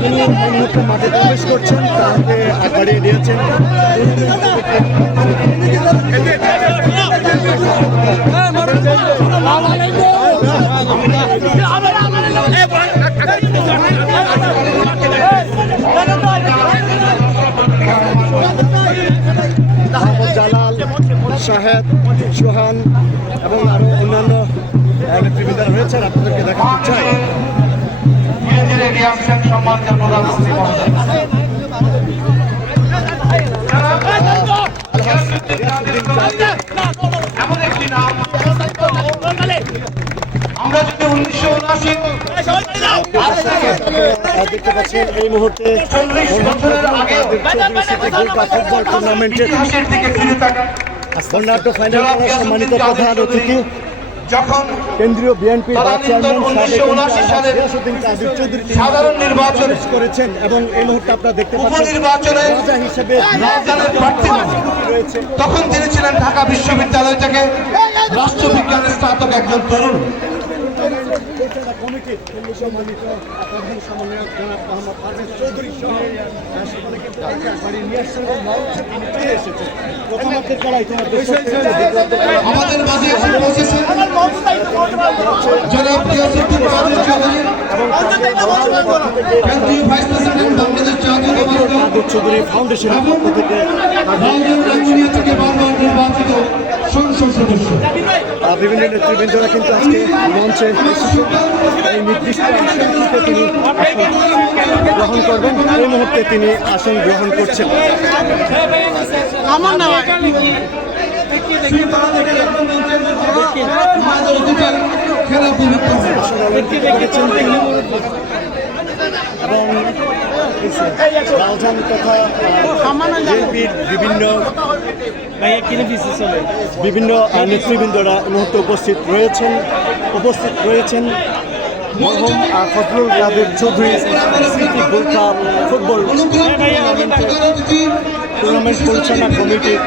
তিনি উন্মুক্ত মাঠে প্রবেশ করছেন তাকে বাড়িয়ে দিয়েছেন জালাল শাহেদ সোহান এবং আরও রয়েছেন আপনাদেরকে দেখাতে চাই। ধীরে ধীরে এগিয়ে আসছেন সম্মানিত প্রধানমন্ত্রী এমন একটি নাম আমরা যদি উনিশশো উনআশি দেখতে পাচ্ছেন এই মুহূর্তে চল্লিশ বছরের আগে ফুটবল টুর্নামেন্টের বর্ণাঢ্য ফাইনাল সম্মানিত প্রধান অতিথি যখন কেন্দ্রীয় বিএনপি সাধারণ নির্বাচন করেছেন এবং এই মুহূর্তে আপনারা দেখতে পাচ্ছেন উপনির্বাচনে হিসেবে তখন তিনি ছিলেন ঢাকা বিশ্ববিদ্যালয় থেকে রাষ্ট্রবিজ্ঞানের স্নাতক একজন তরুণ। কমিটির সম্মানিত প্রধান সমন্বয়ক জনাব আমাদের মাঝে এসে জনাব গিয়াসউদ্দিন কাদের চৌধুরী কেন্দ্রীয় ভাইস প্রেসিডেন্ট বাংলাদেশ চৌধুরী ফাউন্ডেশনের থেকে থেকে নির্বাচিত সংসদ সদস্য। বিভিন্ন নেতৃবৃন্দরা কিন্তু আজকে মঞ্চে এই নির্দিষ্ট আসনটিতে তিনি আসন গ্রহণ করবেন। এই মুহূর্তে তিনি আসন গ্রহণ করছেন। বিভিন্ন নেতৃবৃন্দরা এই মুহূর্তে উপস্থিত রয়েছেন উপস্থিত রয়েছেন। মরহুম ফজলুল কাদের চৌধুরী, স্মৃতি গোর্খা ফুটবল টুর্নামেন্ট পরিচালনা কমিটির